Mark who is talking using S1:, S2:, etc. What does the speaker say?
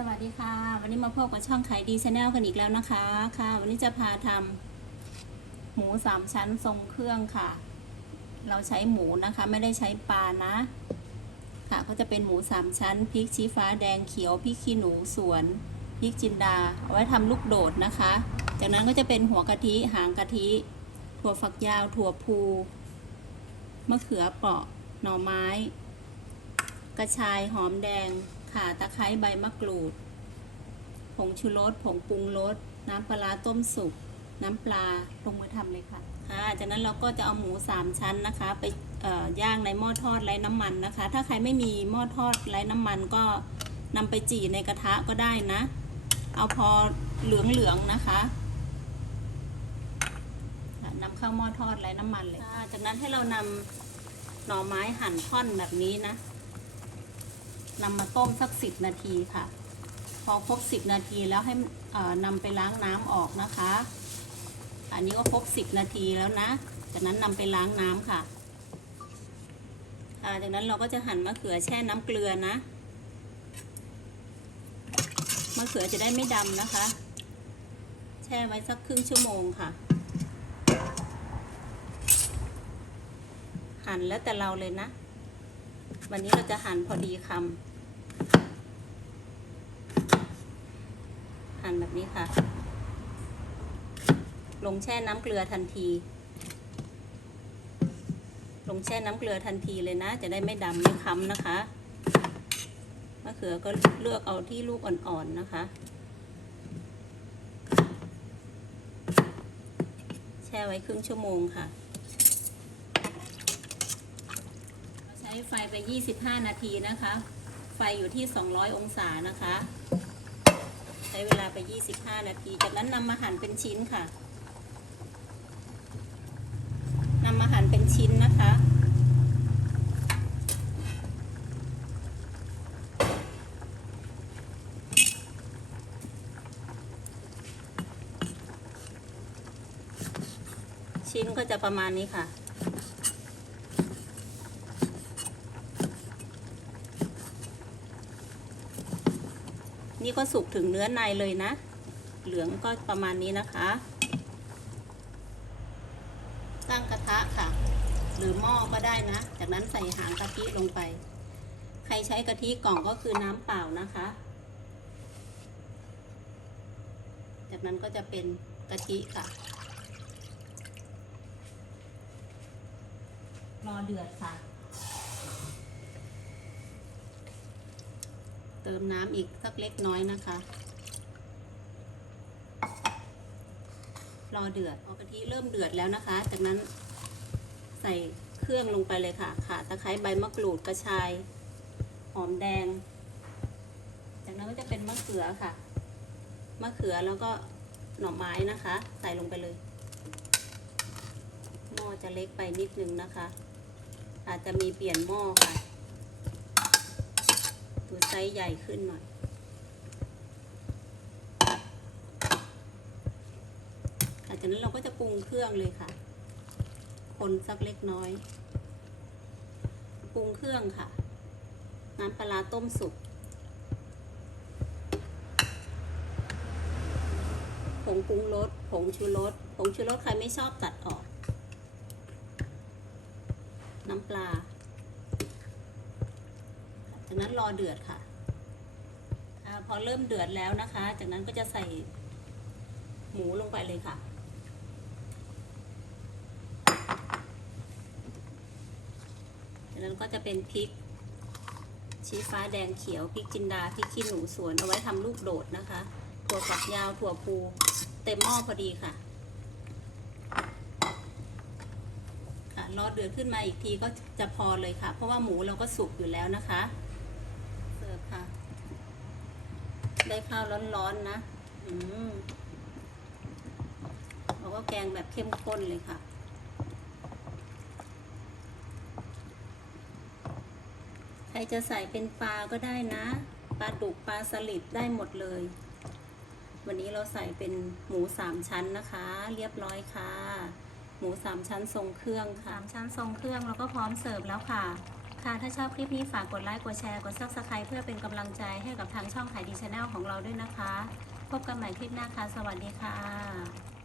S1: สวัสดีค่ะ วันนี้มาพบกับช่องขายดีชาแนลกันอีกแล้วนะคะค่ะ วันนี้จะพาทำหมูสามชั้นทรงเครื่องค่ะ เราใช้หมูนะคะ ไม่ได้ใช้ปลานะ ค่ะก็จะเป็นหมูสามชั้นพริกชี้ฟ้าแดงเขียวพริกขี้หนูสวนพริกจินดา เอาไว้ทำลูกโดดนะคะ จากนั้นก็จะเป็นหัวกะทิหางกะทิ ถั่วฝักยาว ถั่วพูมะเขือเปราะหน่อไม้ กระชายหอมแดง ข่าตะไคร้ใบมะกรูด ผงชูรส ผงปรุงรส น้ำปลาต้มสุก น้ำปลาลงมือทำเลยค่ะค่ะจากนั้นเราก็จะเอาหมูสามชั้นนะคะ ไปย่างในหม้อทอดไร้น้ำมันนะคะ ถ้าใครไม่มีหม้อทอดไร้น้ำมันก็นำไปจี่ในกระทะก็ได้นะ เอาพอเหลืองๆนะคะนำเข้าหม้อทอดไร้น้ำมันเลยจากนั้นให้เรานำหน่อไม้หั่นท่อนแบบนี้นะ นำมาต้มสักสิบนาทีค่ะ พอครบสิบนาทีแล้วให้นำไปล้างน้ำออกนะคะ อันนี้ก็ครบสิบนาทีแล้วนะ จากนั้นนำไปล้างน้ำค่ะจากนั้นเราก็จะหั่นมะเขือแช่น้ำเกลือนะ มะเขือจะได้ไม่ดำนะคะ แช่ไว้สักครึ่งชั่วโมงค่ะ หั่นแล้วแต่เราเลยนะ วันนี้เราจะหั่นพอดีคำหั่นแบบนี้ค่ะ ลงแช่น้ำเกลือทันที ลงแช่น้ำเกลือทันทีเลยนะ จะได้ไม่ดำไม่ค้ำนะคะมะเขือก็เลือกเอาที่ลูกอ่อนๆนะคะ แช่ไว้ครึ่งชั่วโมงค่ะ ช้ไฟไป 25 นาทีนะคะ ไฟอยู่ที่ 200 องศานะคะ ใช้เวลาไป 25 นาที จากนั้นนำมาหั่นเป็นชิ้นค่ะนำมาหั่นเป็นชิ้นนะคะชิ้นก็จะประมาณนี้ค่ะ นี่ก็สุกถึงเนื้อในเลยนะ เหลืองก็ประมาณนี้นะคะ ตั้งกระทะค่ะ หรือหม้อก็ได้นะ จากนั้นใส่หางกะทิลงไป ใครใช้กะทิกล่องก็คือน้ำเปล่านะคะ จากนั้นก็จะเป็นกะทิค่ะรอเดือดค่ะ เติมน้ำอีกสักเล็กน้อยนะคะ รอเดือดพอกะทิเริ่มเดือดแล้วนะคะ จากนั้นใส่เครื่องลงไปเลยค่ะ ข่าตะไคร้ใบมะกรูดกระชาย หอมแดง จากนั้นก็จะเป็นมะเขือค่ะ มะเขือแล้วก็หน่อไม้นะคะ ใส่ลงไปเลย หม้อจะเล็กไปนิดนึงนะคะ อาจจะมีเปลี่ยนหม้อค่ะ ตัวไซส์ใหญ่ขึ้นหน่อยหลังจากนั้นเราก็จะปรุงเครื่องเลยค่ะ คนสักเล็กน้อย ปรุงเครื่องค่ะ น้ำปลาต้มสุกผงปรุงรส ผงชูรส ผงชูรสใครไม่ชอบตัดออก น้ำปลา จากนั้นรอเดือดค่ะอพอเริ่มเดือดแล้วนะคะ จากนั้นก็จะใส่หมูลงไปเลยค่ะ จากนั้นก็จะเป็นพริก ชี้ฟ้าแดงเขียวพริกจินดาพริกขี้หนูสวนเอาไว้ทำลูกโดดนะคะถั่วฝักยาวถั่วพูเต็มหม้อพอดีค่ะค่ะรอเดือดขึ้นมาอีกทีก็จะพอเลยค่ะ เพราะว่าหมูเราก็สุกอยู่แล้วนะคะ เสิร์ฟค่ะ ได้ข้าวร้อนๆนะ อืมเราก็แกงแบบเข้มข้นเลยค่ะใครจะใส่เป็นปลาก็ได้นะ ปลาดุกปลาสลิดได้หมดเลย วันนี้เราใส่เป็นหมูสามชั้นนะคะ เรียบร้อยค่ะ หมูสามชั้นทรงเครื่องค่ะสามชั้นทรงเครื่องแล้วก็พร้อมเสิร์ฟแล้วค่ะ ค่ะ ถ้าชอบคลิปนี้ฝากกดไลค์ กดแชร์ กด subscribe เพื่อเป็นกำลังใจให้กับทางช่องขายดีชาแนลของเราด้วยนะคะ พบกันใหม่คลิปหน้าค่ะ สวัสดีค่ะ